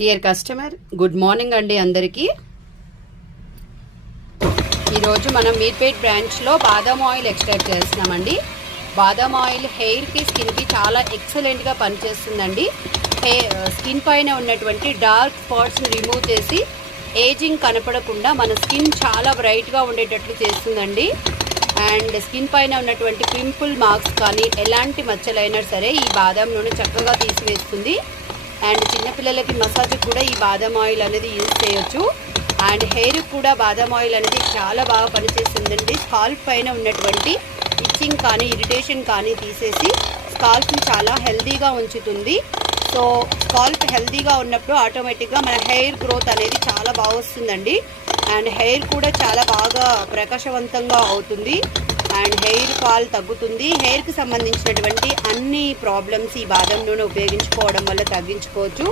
Dear customer, good morning అండి అందరికీ. ఈరోజు మనం మీర్పేట్ బ్రాంచ్లో బాదం ఆయిల్ ఎక్స్ట్రాక్ట్ చేస్తున్నామండి. బాదం ఆయిల్ హెయిర్కి, స్కిన్కి చాలా ఎక్సలెంట్గా పనిచేస్తుందండి. స్కిన్ పైన ఉన్నటువంటి డార్క్ స్పాట్స్ని రిమూవ్ చేసి ఏజింగ్ కనపడకుండా మన స్కిన్ చాలా బ్రైట్గా ఉండేటట్లు చేస్తుందండి. అండ్ స్కిన్ పైన ఉన్నటువంటి పింపుల్ మార్క్స్ కానీ ఎలాంటి మచ్చలైనా సరే ఈ బాదం నూనె చక్కగా తీసివేస్తుంది. అండ్ చిన్నపిల్లలకి మసాజ్కి కూడా ఈ బాదం ఆయిల్ అనేది యూజ్ చేయొచ్చు. అండ్ హెయిర్ కూడా బాదం ఆయిల్ అనేది చాలా బాగా పనిచేస్తుందండి. స్కాల్ప్ పైన ఉన్నటువంటి ఇచ్చింగ్ కానీ ఇరిటేషన్ కానీ తీసేసి స్కాల్ప్ని చాలా హెల్తీగా ఉంచుతుంది. సో స్కాల్ప్ హెల్తీగా ఉన్నప్పుడు ఆటోమేటిక్గా మన హెయిర్ గ్రోత్ అనేది చాలా బాగా వస్తుందండి. అండ్ హెయిర్ కూడా చాలా బాగా ప్రకాశవంతంగా అవుతుంది. అండ్ హెయిర్ ఫాల్ తగ్గుతుంది. హెయిర్కి సంబంధించినటువంటి అన్ని ప్రాబ్లమ్స్ ఈ బాదం నూనె ఉపయోగించుకోవడం వల్ల తగ్గించుకోవచ్చు.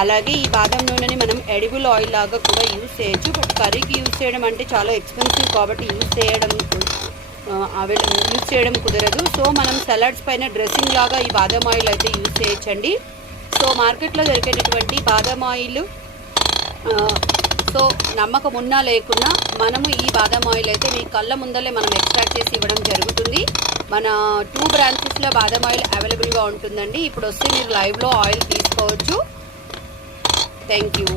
అలాగే ఈ బాదం నూనెని మనం ఎడిబుల్ ఆయిల్ లాగా కూడా యూజ్ చేయొచ్చు. బట్ కర్రీకి యూజ్ చేయడం అంటే చాలా ఎక్స్పెన్సివ్ కాబట్టి యూజ్ చేయడం కుదరదు. సో మనం సలాడ్స్ పైన డ్రెస్సింగ్ లాగా ఈ బాదం ఆయిల్ అయితే యూజ్ చేయొచ్చండి. సో మార్కెట్లో దొరికేటటువంటి బాదం ఆయిల్ సో నమ్మకం ఉన్నా లేకున్నా మనము ఈ బాదం ఆయిల్ అయితే మీ కళ్ళ ముందలే మనం ఎక్స్ట్రాక్ట్ చేసి ఇవ్వడం జరుగుతుంది. మన 2 బ్రాంచెస్లో బాదం ఆయిల్ అవైలబుల్గా ఉంటుందండి. ఇప్పుడు వస్తే మీరు లైవ్లో ఆయిల్ తీసుకోవచ్చు. Thank you.